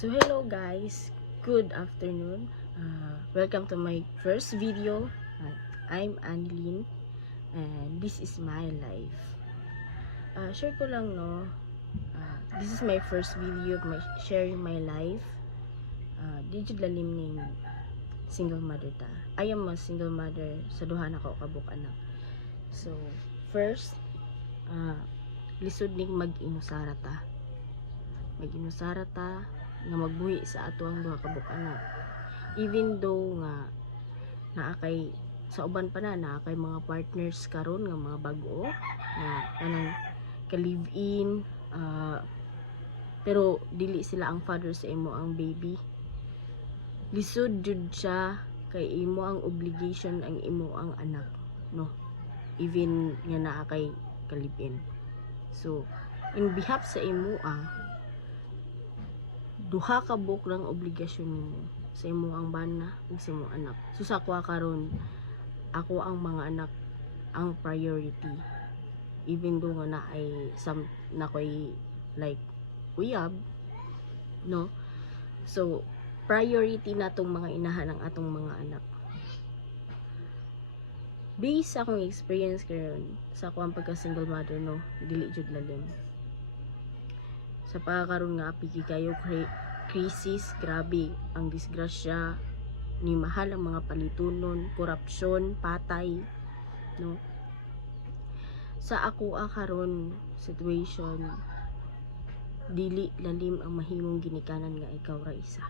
So hello guys, good afternoon. Welcome to my first video. I'm Annelyn and this is my life. Share ko lang this is my first video of my sharing my life. Di jud lalim ning single mother ta. I am a single mother sa duha na ko kabuk anak. So first, lisod ning mag-inusara ta. Mag-inusara ta nga magbuhi sa ato ang duha ka anak. Even though nga naakay sa uban pa na naakay mga partners karon nga mga bag-o nga kanang ka-live in, pero dili sila ang father sa imo ang baby. Lisod jud siya kay imo ang obligation ang imo ang anak, no? Even nga naakay ka-live in. So in behalf sa imo duha ka buok lang obligasyon nimo sa imo ang bana ug sa imo anak. So sa ako karon, ako ang mga anak ang priority. Even though nga na koy like uyab, no? So priority natong mga inahan ang atong mga anak. Based sa akong experience karon sa ako ang pagka single mother, no, dili jud lalim. Sa pagkakaroon nga pigi kayo krisis, grabe ang disgrasya ni mahal ang mga palitunon, korupsyon, patay, no? Sa ako karon situation, dili lalim ang mahimong ginikanan nga ikaw ra isa.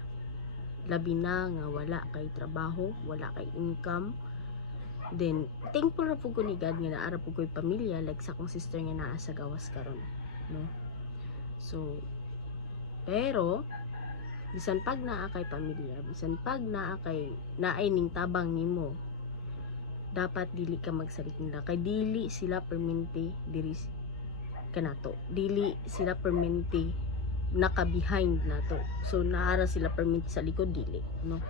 Labi na nga wala kay trabaho, wala kay income. Then thankful ra pud ko ni God nga naara pud ko'y pamilya like sa akong sister nga naa sa gawas karon, no? So, pero bisan pag naa kay pamilya, bisan pag naa kay naay ning tabang nimo, dapat dili ka magsalit nila kay dili sila permente diri kanato. Dili sila permente naka behind nato. So naara sila permente sa likod, dili, no?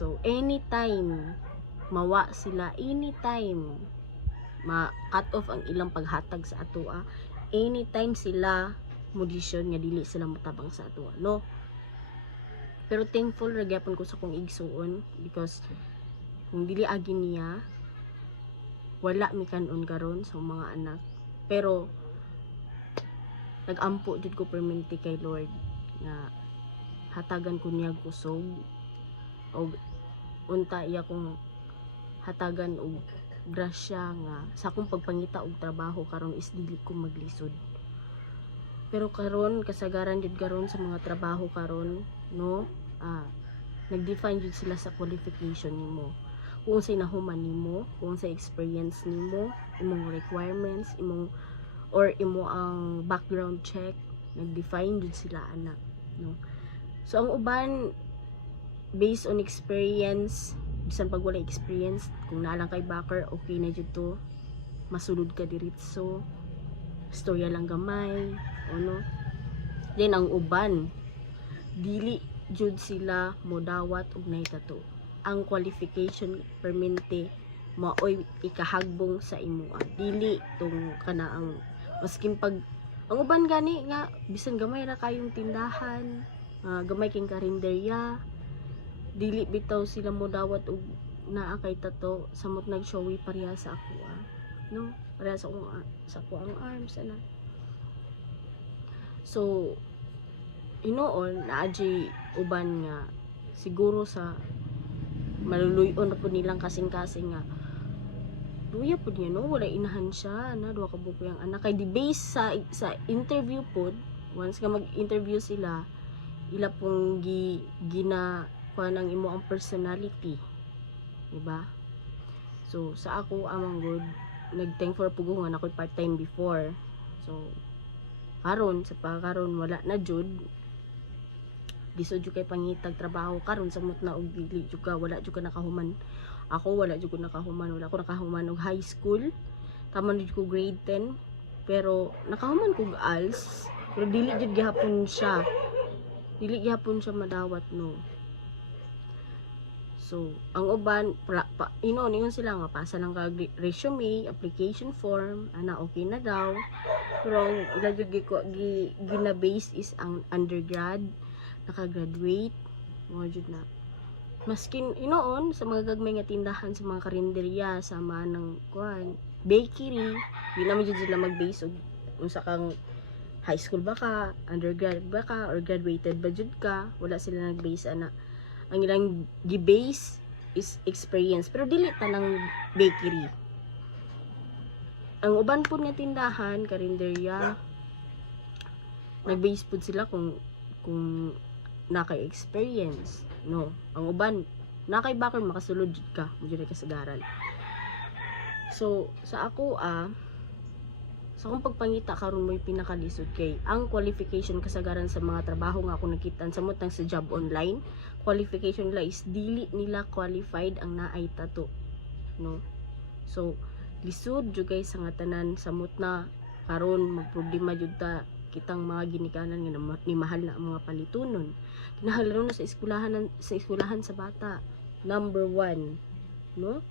So anytime mawa sila, anytime ma-cut off ang ilang paghatag sa ato, anytime sila modisyon nga dili sila motabang sa ato, no? Pero thankful ra gyapon ko sa kong igsuon because kung dili agi niya wala mi kanon karon sa mga anak. Pero nagampo jud ko permente kay Lord nga hatagan ko niya kusog o unta iya kong hatagan og grasya nga sa akong pagpangita og trabaho karon is dili ko maglisod. Pero karon kasagaran jud karon sa mga trabaho karon, no, nag-define jud sila sa qualification nimo, kung sa nahuman nimo, kung sa experience nimo, imong requirements, imo ang background check, nag-define jud sila anak, no? So ang uban based on experience, bisan pag wala experience, kung naa lang kay backer, okay na jud to, masulod ka diretso, storya lang gamay, no? Then ang uban dili jud sila modawat og naitato. Ang qualification permente maoy ikahagbong sa imo. Dili tong kanaang maskin pag ang uban gani nga bisan gamay ra kayong tindahan, gamay king karinderya, dili bitaw sila modawat og naa kay tato samot nag-showy pareha sa ako, no? Pareha sa ako ang arms ana. So hinuon naadji uban nga siguro sa maluluyon na po nilang kasing-kasing nga duya po niya, no, wala inahan siya na duha ka buko yung anak kay di base sa interview po. Once nga mag-interview sila, ila pong gina kuha ng imo ang personality, diba? So sa ako amang good nag-thankful po ko nga nakoy part-time before. So karon sa pagkaron wala na jud, lisod jud kay pangitag trabaho karon samot na og dili jud ka, wala jud ka nakahuman. Ako wala jud ko nakahuman, wala ko nakahuman og high school, taman jud ko grade 10, pero nakahuman ko ALS, pero dili jud gihapon siya madawat, no? So ang uban ingon sila nga pasa lang ka resume, application form, ana okay na daw. Pero ila jud gina base is ang undergrad naka-graduate, mo jud na. Maskin inoon sa mga gagmay nga tindahan, sa mga karinderya, sa mga ng kuan, bakery, di naman jud sila mag-base og unsa kang high school ba ka, undergrad ba ka, or graduated ba jud ka. Wala sila nag-base ana. Ang ilang gi-base is experience, pero dili ta ng bakery. Ang uban po nga tindahan, karinderya, nag-base po sila kung naka-experience, no. Ang uban nakay bakor makasulod jud ka, mo jud kasagaran. So sa ako sa akong pagpangita karon mo'y pinakalisod kay ang qualification kasagaran sa mga trabaho nga ako nakitaan samot nang sa job online, qualification nila is dili nila qualified ang naay tato, no. So lisod jud guys sa nga tanan samot na karon magproblema jud ta kitang mga ginikanan nga ni mahal na ang mga palitunon. Kinahanglan na sa eskwelahan sa bata. Number 1, no?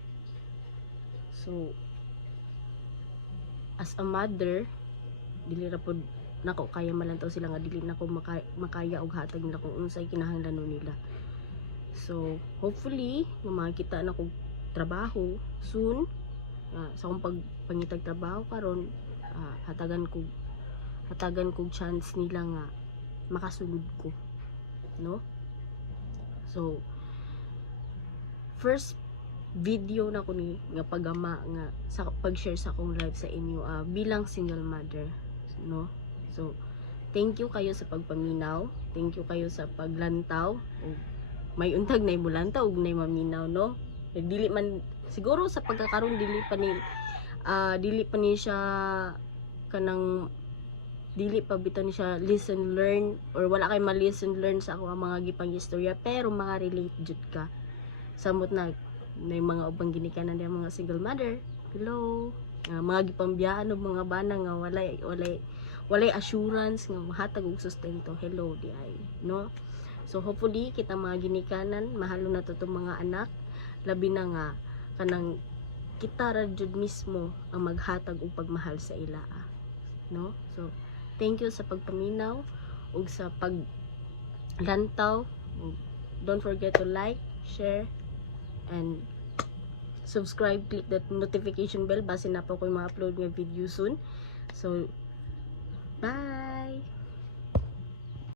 So as a mother, dili ra pod nako kaya malantaw sila nga dili nako makaya og hatag nila kung unsay kinahanglan nila. So hopefully nga makita na kog trabaho soon. Sa akong pagpangitag trabaho karon, hatagan kog chance nila nga makasulod ko, no. So first video na ko ni nga pagama nga sa pag-share sa akong live sa inyo bilang single mother, no. So thank you kayo sa pagpaminaw, thank you kayo sa paglantaw, ug may untag na imulantaw ug nay maminaw, no. Dili man siguro sa pagkakaroon dili pa ni siya kanang dili pa bitaw ni siya listen learn, or wala kay ma-listen learn sa ako mga gipang istorya, pero mga relate jud ka samot na mga ubang ginikanan ng mga single mother. Hello, mga gipambiyaan og mga bana nga walay assurance nga mahatag og sustento. Hello di ay, no. So hopefully kita mga ginikanan mahalo na to mga anak, labi na nga kanang kita ra jud mismo ang maghatag og pagmahal sa ila, no. So thank you sa pagpaminaw ug sa paglantaw. Don't forget to like, share, and subscribe. Click that notification bell base na po ko yung mga upload nga video soon. So bye.